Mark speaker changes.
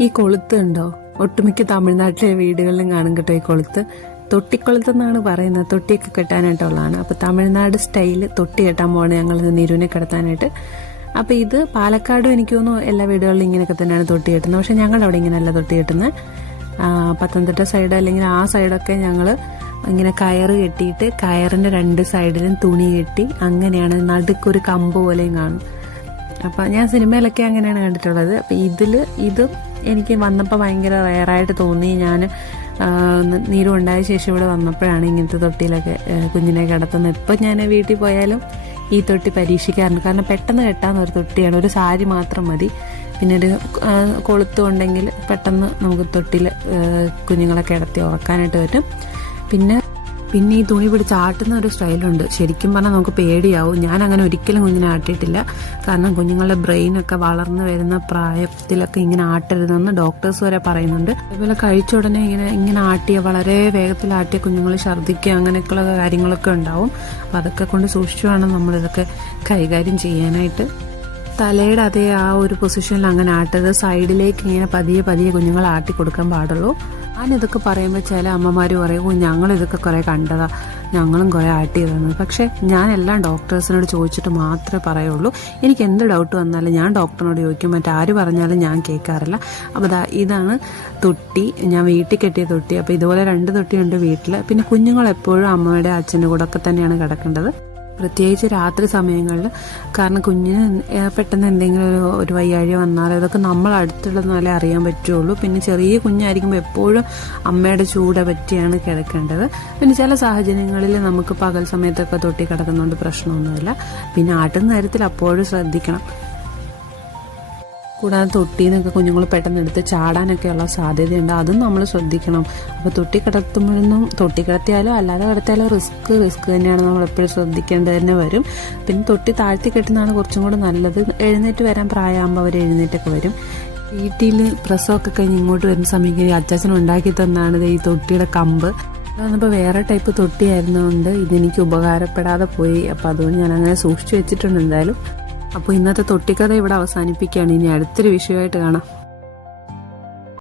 Speaker 1: ഈ കൊളുത്ത് ഉണ്ടോ? ഒട്ടുമിക്ക തമിഴ്നാട്ടിലെ വീടുകളിലും കാണും കേട്ടോ ഈ കൊളുത്ത്. തൊട്ടിക്കൊളുത്ത് എന്നാണ് പറയുന്നത്. തൊട്ടിയൊക്കെ കെട്ടാനായിട്ടുള്ളതാണ്. അപ്പോൾ തമിഴ്നാട് സ്റ്റൈൽ തൊട്ടി കെട്ടാൻ പോവാണ് ഞങ്ങൾ നിരുവിനെ കിടത്താനായിട്ട്. അപ്പോൾ ഇത് പാലക്കാടും എനിക്ക് തോന്നുന്നു എല്ലാ വീടുകളിലും ഇങ്ങനെയൊക്കെ തന്നെയാണ് തൊട്ടി കെട്ടുന്നത്. പക്ഷെ ഞങ്ങളുടെ അവിടെ ഇങ്ങനെയല്ല തൊട്ടി കെട്ടുന്നത്. പത്തനംതിട്ട സൈഡ് അല്ലെങ്കിൽ ആ സൈഡൊക്കെ ഞങ്ങൾ ഇങ്ങനെ കയറ് കെട്ടിയിട്ട് കയറിന്റെ രണ്ട് സൈഡിലും തുണി കെട്ടി അങ്ങനെയാണ് നടുക്കൊരു കമ്പ് പോലെയും കാണും. അപ്പം ഞാൻ സിനിമയിലൊക്കെ അങ്ങനെയാണ് കണ്ടിട്ടുള്ളത്. അപ്പം ഇതിൽ ഇതും എനിക്ക് വന്നപ്പോൾ ഭയങ്കര റയറായിട്ട് തോന്നി. ഞാൻ നീരും ഉണ്ടായ ശേഷം ഇവിടെ വന്നപ്പോഴാണ് ഇങ്ങനത്തെ തൊട്ടിയിലൊക്കെ കുഞ്ഞിനെ കിടത്തുന്നത്. ഇപ്പം ഞാൻ വീട്ടിൽ പോയാലും ഈ തൊട്ടി പരീക്ഷിക്കാറുണ്ട്. കാരണം പെട്ടെന്ന് കെട്ടാവുന്ന ഒരു തൊട്ടിയാണ്. ഒരു സാരി മാത്രം മതി. പിന്നെ ഒരു കൊളുത്തും ഉണ്ടെങ്കിൽ പെട്ടെന്ന് നമുക്ക് തൊട്ടിൽ കുഞ്ഞുങ്ങളെ കിടത്തി ഉറക്കാനായിട്ട് പറ്റും. പിന്നെ പിന്നെ ഈ തുണി പിടിച്ച് ആട്ടുന്ന ഒരു സ്റ്റൈലുണ്ട്. ശരിക്കും പറഞ്ഞാൽ നമുക്ക് പേടിയാവും. ഞാൻ അങ്ങനെ ഒരിക്കലും കുഞ്ഞിനെ ആട്ടിയിട്ടില്ല. കാരണം കുഞ്ഞുങ്ങളുടെ ബ്രെയിനൊക്കെ വളർന്നു വരുന്ന പ്രായത്തിലൊക്കെ ഇങ്ങനെ ആട്ടരുതെന്ന് ഡോക്ടേഴ്സ് വരെ പറയുന്നുണ്ട്. അതുപോലെ കഴിച്ച ഉടനെ ഇങ്ങനെ ഇങ്ങനെ ആട്ടിയ വളരെ വേഗത്തിൽ ആട്ടിയ കുഞ്ഞുങ്ങൾ ഛർദ്ദിക്കുക അങ്ങനെയൊക്കെയുള്ള കാര്യങ്ങളൊക്കെ ഉണ്ടാവും. അപ്പം അതൊക്കെ കൊണ്ട് സൂക്ഷിച്ചു വേണം നമ്മളിതൊക്കെ കൈകാര്യം ചെയ്യാനായിട്ട്. തലയുടെ അതേ ആ ഒരു പൊസിഷനിൽ അങ്ങനെ ആട്ടരുത്. സൈഡിലേക്ക് ഇങ്ങനെ പതിയെ പതിയെ കുഞ്ഞുങ്ങൾ ആട്ടി കൊടുക്കാൻ പാടുള്ളൂ. ഞാനിതൊക്കെ പറയുമ്പോൾ ചില അമ്മമാർ പറയും "ഓ, കുറെ കണ്ടതാ. ഞങ്ങളും കുറേ ആട്ടിയതാണ് പക്ഷേ ഞാൻ എല്ലാം ഡോക്ടേഴ്സിനോട് ചോദിച്ചിട്ട് മാത്രമേ പറയുള്ളൂ. എനിക്ക് എന്ത് ഡൗട്ട് വന്നാലും ഞാൻ ഡോക്ടറിനോട് ചോദിക്കും. മറ്റാര് പറഞ്ഞാലും ഞാൻ കേൾക്കാറില്ല. അപ്പോൾ ദാ ഇതാണ് തൊട്ടി. ഞാൻ വീട്ടിൽ കെട്ടിയ തൊട്ടി. അപ്പോൾ ഇതുപോലെ രണ്ട് തൊട്ടിയുണ്ട് വീട്ടിൽ പിന്നെ കുഞ്ഞുങ്ങൾ എപ്പോഴും അമ്മയുടെ അച്ഛന്റെ കൂടെ ഒക്കെ തന്നെയാണ് കിടക്കേണ്ടത്. പ്രത്യേകിച്ച് രാത്രി സമയങ്ങളിൽ കാരണം കുഞ്ഞിന് പെട്ടെന്ന് എന്തെങ്കിലും ഒരു ഒരു വയ്യാഴ്ച വന്നാൽ ഇതൊക്കെ നമ്മൾ അടുത്തുള്ളതുപോലെ അറിയാൻ പറ്റുള്ളൂ. പിന്നെ ചെറിയ കുഞ്ഞായിരിക്കുമ്പോൾ എപ്പോഴും അമ്മയുടെ ചൂടെ പറ്റിയാണ് കിടക്കേണ്ടത്. പിന്നെ ചില സാഹചര്യങ്ങളിൽ നമുക്ക് പകൽ സമയത്തൊക്കെ തൊട്ടി കിടക്കുന്നതുകൊണ്ട് പ്രശ്നമൊന്നുമില്ല. പിന്നെ ആട്ടുന്ന കാര്യത്തിൽ അപ്പോഴും ശ്രദ്ധിക്കണം. കൂടാതെ തൊട്ടിന്നൊക്കെ കുഞ്ഞുങ്ങൾ പെട്ടെന്ന് എടുത്ത് ചാടാനൊക്കെയുള്ള സാധ്യതയുണ്ട്. അതും നമ്മൾ ശ്രദ്ധിക്കണം. അപ്പോൾ തൊട്ടി കിടത്തുമ്പോഴൊന്നും തൊട്ടി കിടത്തിയാലോ അല്ലാതെ കിടത്തിയാലോ റിസ്ക് റിസ്ക് തന്നെയാണ് നമ്മൾ എപ്പോഴും ശ്രദ്ധിക്കേണ്ടത് തന്നെ വരും. പിന്നെ തൊട്ടി താഴ്ത്തി കെട്ടുന്നതാണ് കുറച്ചും കൂടെ നല്ലത്. എഴുന്നേറ്റ് വരാൻ പ്രായമാകുമ്പോൾ അവർ എഴുന്നേറ്റൊക്കെ വരും. വീട്ടിൽ പ്രസവമൊക്കെ കഴിഞ്ഞ് ഇങ്ങോട്ട് വരുന്ന സമയത്ത് അച്ചാച്ചൻ ഉണ്ടാക്കി തന്നാണ് ഈ തൊട്ടിയുടെ കമ്പ്. വന്നപ്പോൾ വേറെ ടൈപ്പ് തൊട്ടിയായിരുന്നതുകൊണ്ട് ഇതെനിക്ക് ഉപകാരപ്പെടാതെ പോയി. അപ്പോൾ അതുകൊണ്ട് ഞാൻ അങ്ങനെ സൂക്ഷിച്ചു വെച്ചിട്ടുണ്ട് എന്തായാലും. അപ്പോൾ ഇന്നത്തെ തൊട്ടിക്കഥ ഇവിടെ അവസാനിപ്പിക്കുകയാണ്. ഇനി അടുത്തൊരു വിഷയമായിട്ട് കാണാം.